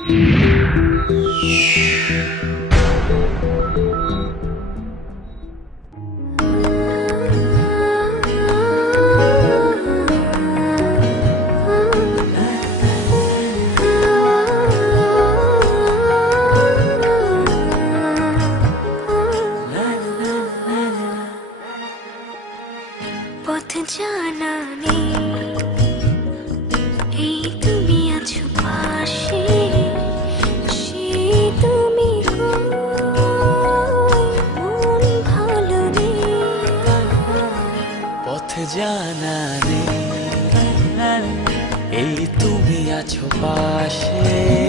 পথ জানা নেই, এই তুমি আছো পাশে, সে তুমি কই, মন ভালো নেই। পথ জানা নেই, এই তুমি আছো পাশে।